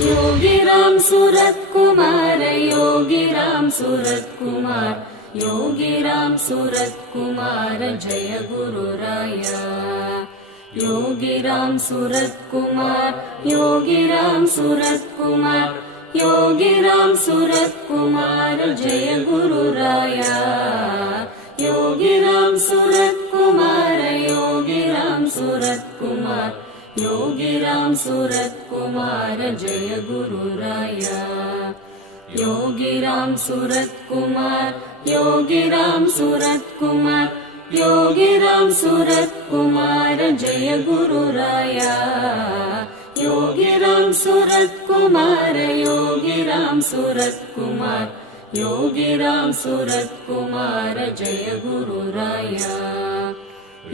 Yogiram Surat Kumar, Yogiram Surat Kumar, Yogiram Surat Kumar Jai गुरुराया। Yogiram Surat Kumar, Yogiram Surat Kumar, Yogiram Surat Kumar Jai गुरुराया। Yogiram Surat Kumar, Yogiram Surat Kumar, Yogiram Surat Kumar Jai गुरुराया। Yogiram Surat Kumar, Yogiram Surat Kumar, Yogiram Surat Kumar Jai गुरुराया। Yogiram Surat Kumar, Yogiram Surat Kumar, Yogiram Surat Kumar Jai गुरुराया।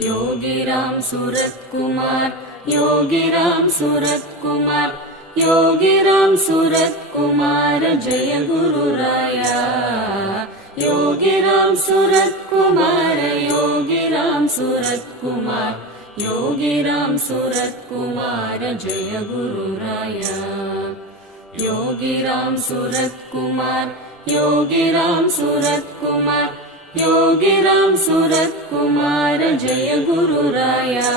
Yogiram Surat Kumar, Yogiram Surat Kumar, Yogiram Surat Kumar Jai गुरुराया। Yogiram Surat Kumar, Yogiram Surat Kumar, Yogiram Surat Kumar Jai गुरुराया। Yogiram Surat Kumar, Yogiram Surat Kumar, Yogiram Surat Kumar Jai गुरुराया।